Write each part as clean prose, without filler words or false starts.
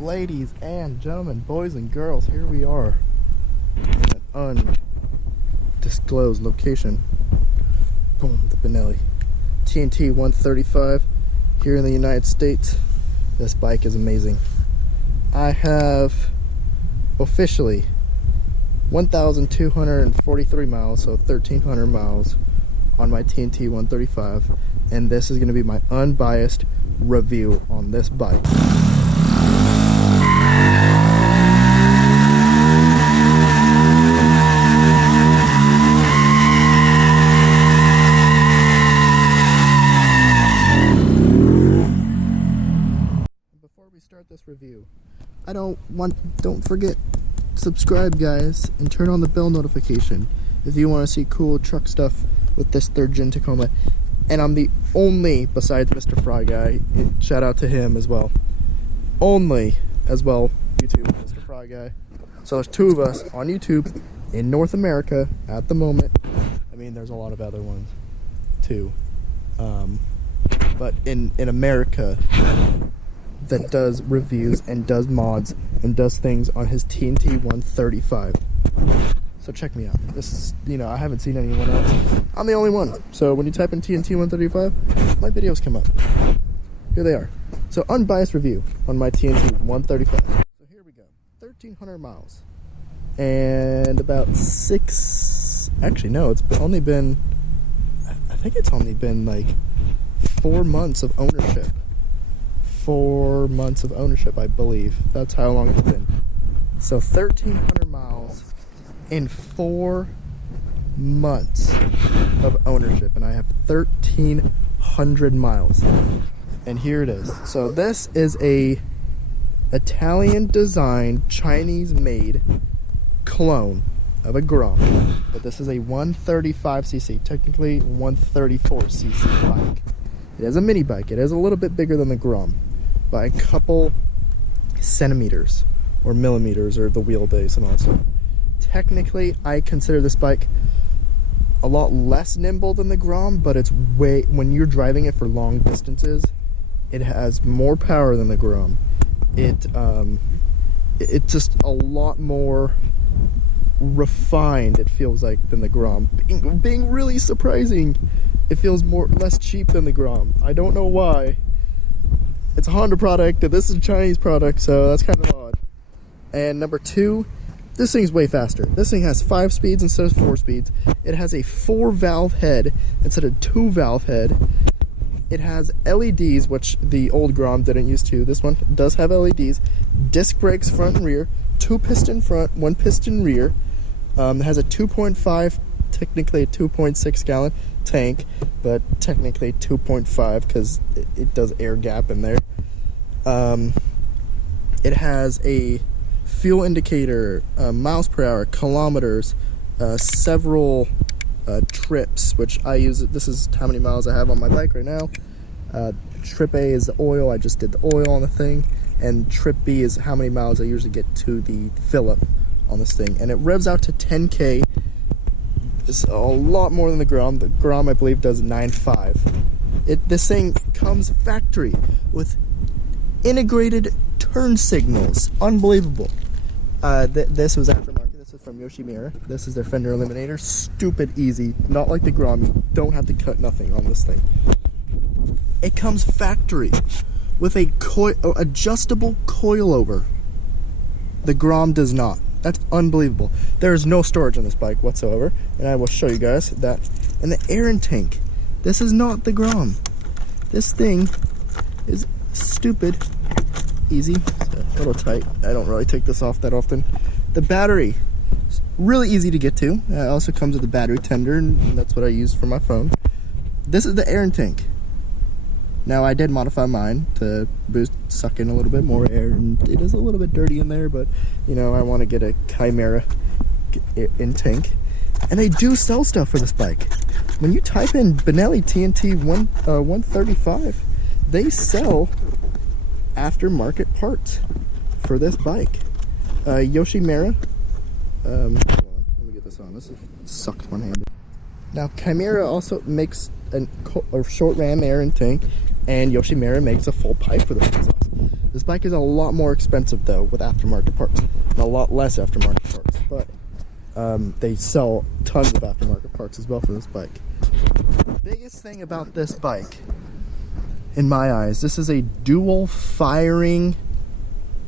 Ladies and gentlemen, boys and girls, here we are in an undisclosed location. Boom, the Benelli TNT 135 here in the United States. This bike is amazing. I have officially 1,243 miles, so 1,300 miles on my TNT 135, and this is going to be my unbiased review on this bike. Before we start this review, don't forget, subscribe guys, and turn on the bell notification if you want to see cool truck stuff with this 3rd gen Tacoma. And I'm the only, besides Mr. Fry Guy, shout out to him as well, only as well YouTube Mr. Fry Guy. So there's 2 of us on YouTube in North America at the moment. I mean, there's a lot of other ones too, but in America that does reviews and does mods and does things on his TNT 135. So check me out. This is, I haven't seen anyone else. I'm the only one. So when you type in TNT 135, my videos come up. Here they are. So unbiased review on my TNT 135. So here we go. 1,300 miles. And about actually no, I think it's only been like 4 months of ownership. 4 months of ownership, I believe. That's how long it's been. So 1,300 miles in 4 months of ownership, and I have 1,300 miles. And here it is. So this is a Italian designed, Chinese made clone of a Grom, but this is a 135cc, technically 134cc bike. It is a mini bike. It is a little bit bigger than the Grom by a couple centimeters or millimeters, or the wheelbase and all that stuff. Technically, I consider this bike a lot less nimble than the Grom, but it's when you're driving it for long distances, it has more power than the Grom. It's just a lot more refined, it feels like, than the Grom. Being really surprising, it feels less cheap than the Grom. I don't know why. It's a Honda product, and this is a Chinese product, so that's kind of odd. And number 2, this thing's way faster. This thing has 5 speeds instead of 4 speeds. It has a 4-valve head instead of 2-valve head. It has LEDs, which the old Grom didn't use to. This one does have LEDs. Disc brakes front and rear. 2 piston front, 1 piston rear. It has a 2.5, technically a 2.6 gallon tank, but technically 2.5 because it does air gap in there. It has a fuel indicator, miles per hour, kilometers, several trips, which I use. This is how many miles I have on my bike right now. Trip A is the oil. I just did the oil on the thing, and trip B is how many miles I usually get to the fill up on this thing, and it revs out to 10K. It's a lot more than the Grom. The Grom, I believe, does 9.5. This thing comes factory with integrated turn signals. Unbelievable. This was aftermarket. This is from Yoshimura. This is their fender eliminator. Stupid easy. Not like the Grom. You don't have to cut nothing on this thing. It comes factory with a adjustable coilover. The Grom does not. That's unbelievable. There is no storage on this bike whatsoever, and I will show you guys that. And the air tank. This is not the Grom. This thing is stupid easy. It's a little tight. I don't really take this off that often. The battery is really easy to get to. It also comes with a battery tender, and that's what I use for my phone. This is the air tank. Now, I did modify mine to suck in a little bit more air, and it is a little bit dirty in there, but I want to get a Chimera in tank. And they do sell stuff for this bike. When you type in Benelli TNT 135, they sell aftermarket parts for this bike. Yoshimura. Hold on, let me get this on. This sucks one-handed. Now, Chimera also makes a short ram air and tank, and Yoshimura makes a full pipe for the exhaust. This bike is a lot more expensive though with aftermarket parts, and a lot less aftermarket parts, but they sell tons of aftermarket parts as well for this bike. The biggest thing about this bike, in my eyes, this is a dual firing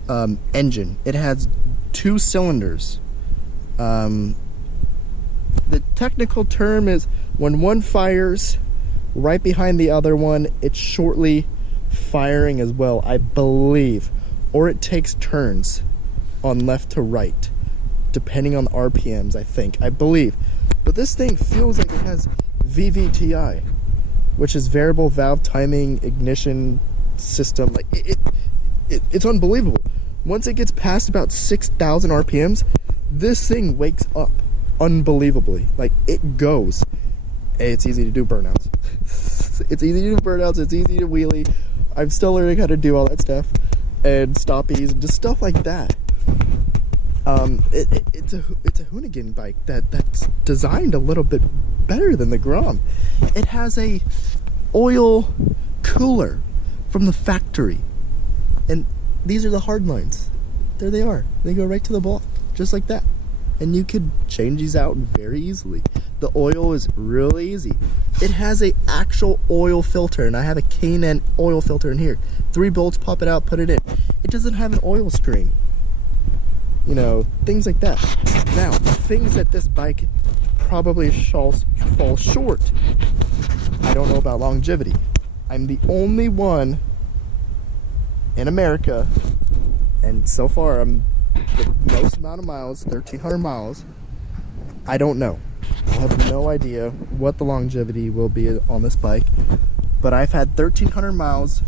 engine. It has 2 cylinders. The technical term is when one fires right behind the other one, it's shortly firing as well, I believe, or it takes turns on left to right depending on the RPMs, I believe. But this thing feels like it has VVTi, which is variable valve timing ignition system. Like it's unbelievable. Once it gets past about 6,000 RPMs, this thing wakes up unbelievably. Like, it goes. It's easy to do burnouts. It's easy to do burnouts. It's easy to wheelie. I'm still learning how to do all that stuff, and stoppies and just stuff like that. It's a Hoonigan bike that's designed a little bit better than the Grom. It has a oil cooler from the factory, and these are the hard lines. There they are. They go right to the block, just like that. And you could change these out very easily. The oil is really easy. It has a actual oil filter, and I have a K&N oil filter in here. 3 bolts, pop it out, put it in. It doesn't have an oil screen. You know, things like that. Now, things that this bike probably falls short. I don't know about longevity. I'm the only one in America, and so far I'm the most amount of miles, 1,300 miles. I don't know. I have no idea what the longevity will be on this bike, but I've had 1,300 miles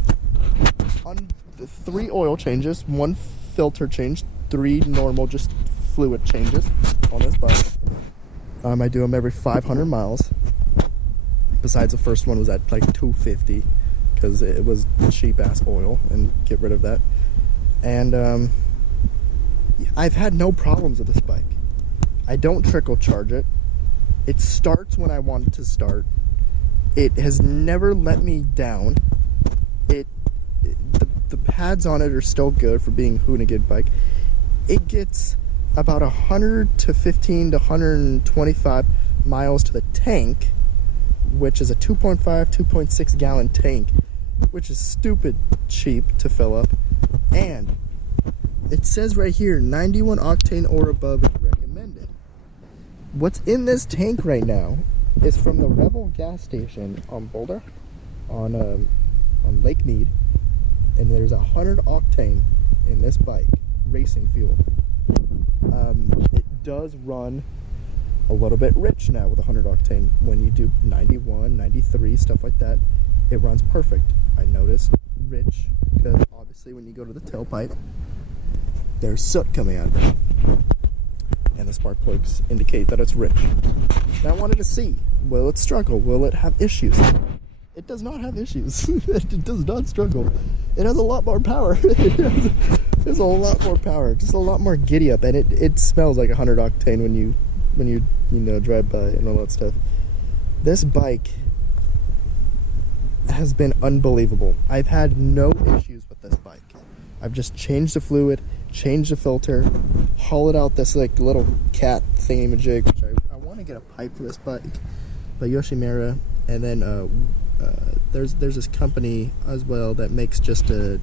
on 3 oil changes, 1 filter change, 3 normal just fluid changes on this bike. I do them every 500 miles. Besides, the first one was at like 250 because it was cheap ass oil, and get rid of that. And I've had no problems with this bike. I don't trickle charge it. It starts when I want it to start. It has never let me down. The pads on it are still good for being a Hoonigan bike. It gets about 115 to 125 miles to the tank, which is a 2.6 gallon tank, which is stupid cheap to fill up. And it says right here, 91 octane or above is recommended. What's in this tank right now is from the Rebel gas station on Boulder, on Lake Mead, and there's 100 octane in this bike, racing fuel. It does run a little bit rich now with 100 octane. When you do 91, 93, stuff like that, it runs perfect. I noticed rich because obviously when you go to the tailpipe, there's soot coming out of it, and the spark plugs indicate that it's rich. Now I wanted to see, will it struggle? Will it have issues? It does not have issues. It does not struggle. It has a lot more power. There's a lot more power, just a lot more giddy up, and it smells like 100 octane when you drive by and all that stuff. This bike has been unbelievable. I've had no issues with this bike. I've just changed the fluid, changed the filter, hollowed out this like little cat thingamajig, which I want to get a pipe for this bike by Yoshimura, and then there's this company as well that makes just a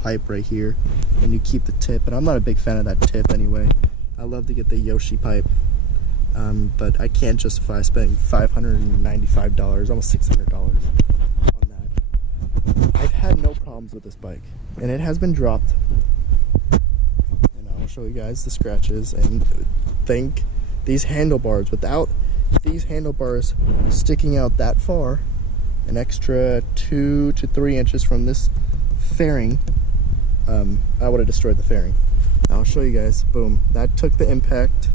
pipe right here, and you keep the tip, and I'm not a big fan of that tip anyway. I love to get the Yoshi pipe, but I can't justify spending $595, almost $600 on that. I've had no problems with this bike, and it has been dropped, and I'll show you guys the scratches. And think these handlebars, without these handlebars sticking out that far, an extra 2 to 3 inches from this fairing, I would have destroyed the fairing. I'll show you guys. Boom, that took the impact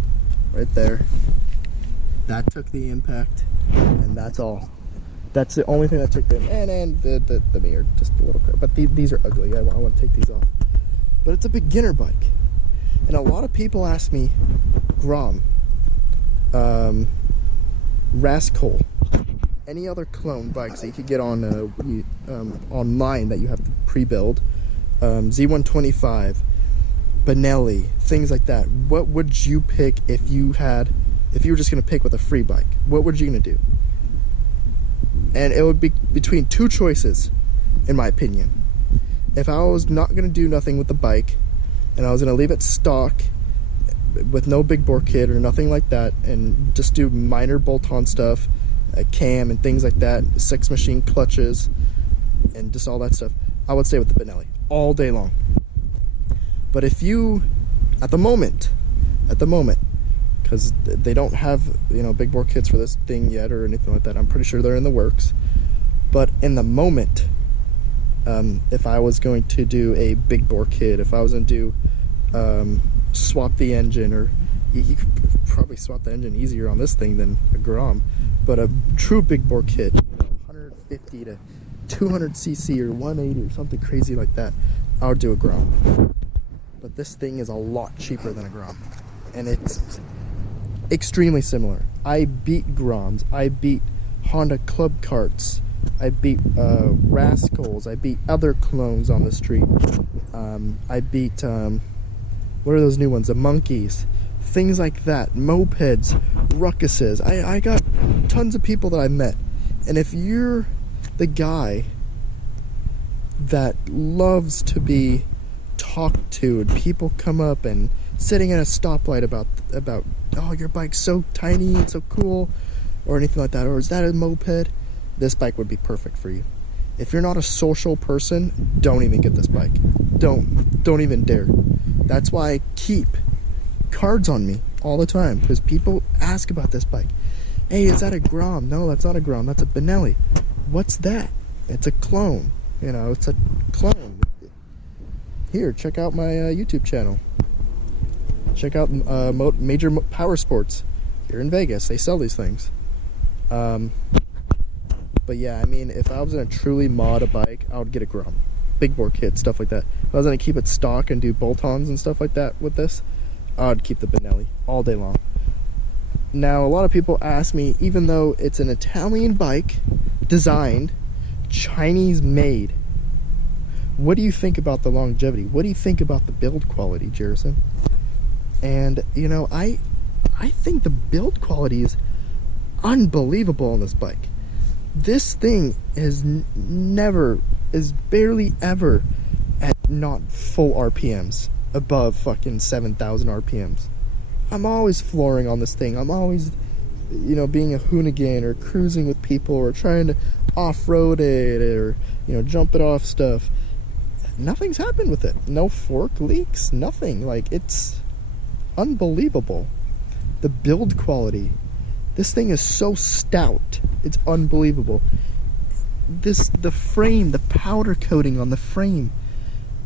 right there. That took the impact, and that's all. That's the only thing that took the, and the mirror just a little bit. But these are ugly. I want to take these off. But it's a beginner bike, and a lot of people ask me, Grom, Rascal, any other clone bikes that you could get on online that you have to pre-build. Z125, Benelli, things like that. What would you pick if you were just going to pick with a free bike? What were you going to do? And it would be between two choices, in my opinion. If I was not going to do nothing with the bike, and I was going to leave it stock with no big bore kit or nothing like that, and just do minor bolt-on stuff, a cam and things like that, 6 machine clutches, and just all that stuff, I would stay with the Benelli all day long. But if you, at the moment, because they don't have, big bore kits for this thing yet or anything like that, I'm pretty sure they're in the works. But in the moment, if I was going to do a big bore kit, if I was going to do swap the engine, or you could probably swap the engine easier on this thing than a Grom, but a true big bore kit, 150 to 200 cc or 180 or something crazy like that, I would do a Grom. But this thing is a lot cheaper than a Grom, and it's extremely similar. I beat Groms, I beat Honda Club Carts, I beat Rascals, I beat other clones on the street. I beat what are those new ones? The Monkeys, things like that, mopeds, ruckuses. I got tons of people that I met, and if you're the guy that loves to be talked to and people come up and sitting at a stoplight about oh, your bike's so tiny, it's so cool, or anything like that, or is that a moped? This bike would be perfect for you. If you're not a social person, don't even get this bike. Don't even dare. That's why I keep cards on me all the time, because people ask about this bike. Hey, is that a Grom? No, that's not a Grom, that's a Benelli. What's that? It's a clone. It's a clone. Here, check out my YouTube channel. Check out Major Power Sports here in Vegas. They sell these things. But yeah, I mean, if I was going to truly mod a bike, I would get a Grom. Big bore kit, stuff like that. If I was going to keep it stock and do bolt-ons and stuff like that with this, I would keep the Benelli all day long. Now, a lot of people ask me, even though it's an Italian bike, designed, Chinese made, what do you think about the longevity? What do you think about the build quality, Jerison? And, I think the build quality is unbelievable on this bike. This thing is barely ever at not full RPMs, above fucking 7,000 RPMs. I'm always flooring on this thing. I'm always, being a hoonigan or cruising with people or trying to off-road it or, jump it off stuff. Nothing's happened with it. No fork leaks, nothing. Like, it's unbelievable. The build quality. This thing is so stout. It's unbelievable. The frame, the powder coating on the frame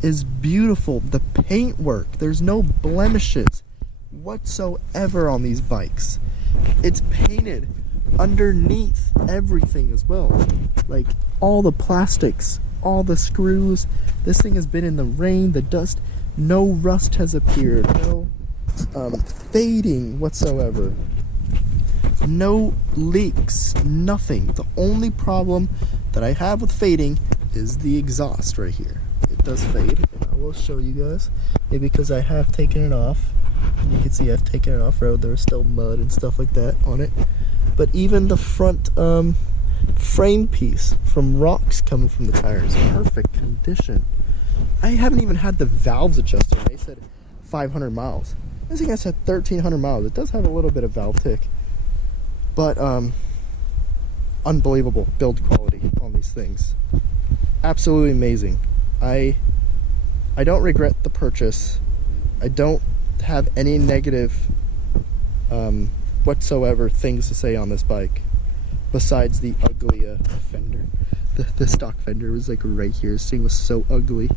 is beautiful. The paintwork, there's no blemishes whatsoever on these bikes. It's painted underneath everything as well. Like, all the plastics, all the screws. This thing has been in the rain, the dust. No rust has appeared. No fading whatsoever. No leaks, nothing. The only problem that I have with fading is the exhaust right here. It does fade, and I will show you guys. Maybe because I have taken it off. You can see I've taken it off road. There's still mud and stuff like that on it. But even the front frame piece from rocks coming from the tires, perfect condition. I haven't even had the valves adjusted. They said 500 miles. This thing has 1,300 miles. It does have a little bit of valve tick. But, unbelievable build quality on these things. Absolutely amazing. I don't regret the purchase. I don't have any negative, whatsoever things to say on this bike. Besides the ugly, fender. The stock fender was like right here. This thing was so ugly.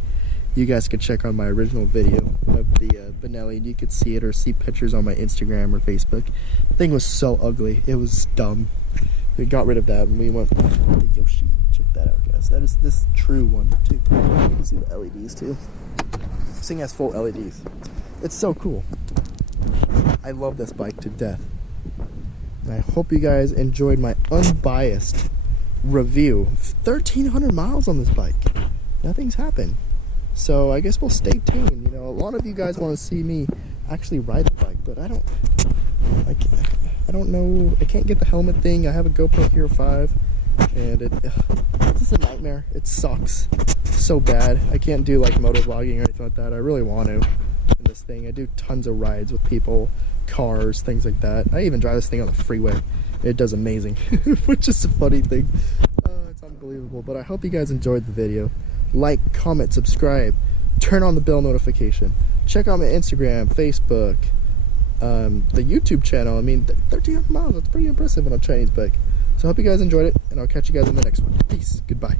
You guys could check on my original video of the Benelli, and you could see it or see pictures on my Instagram or Facebook. The thing was so ugly. It was dumb. We got rid of that and we went to the Yoshi. Check that out, guys. That is this true one, too. You can see the LEDs, too. This thing has full LEDs. It's so cool. I love this bike to death. And I hope you guys enjoyed my unbiased review. 1,300 miles on this bike. Nothing's happened. So I guess we'll stay tuned. You know, a lot of you guys want to see me actually ride the bike, but I don't know. I can't get the helmet thing. I have a GoPro Hero 5, and this is a nightmare. It sucks so bad. I can't do like moto vlogging or anything like that. I really want to in this thing. I do tons of rides with people, cars, things like that. I even drive this thing on the freeway. It does amazing, which is a funny thing. It's unbelievable. But I hope you guys enjoyed the video. Like, comment, subscribe, turn on the bell notification. Check out my Instagram, Facebook, the YouTube channel. I mean, 1,300 miles, that's pretty impressive on a Chinese bike. So I hope you guys enjoyed it, and I'll catch you guys in the next one. Peace. Goodbye.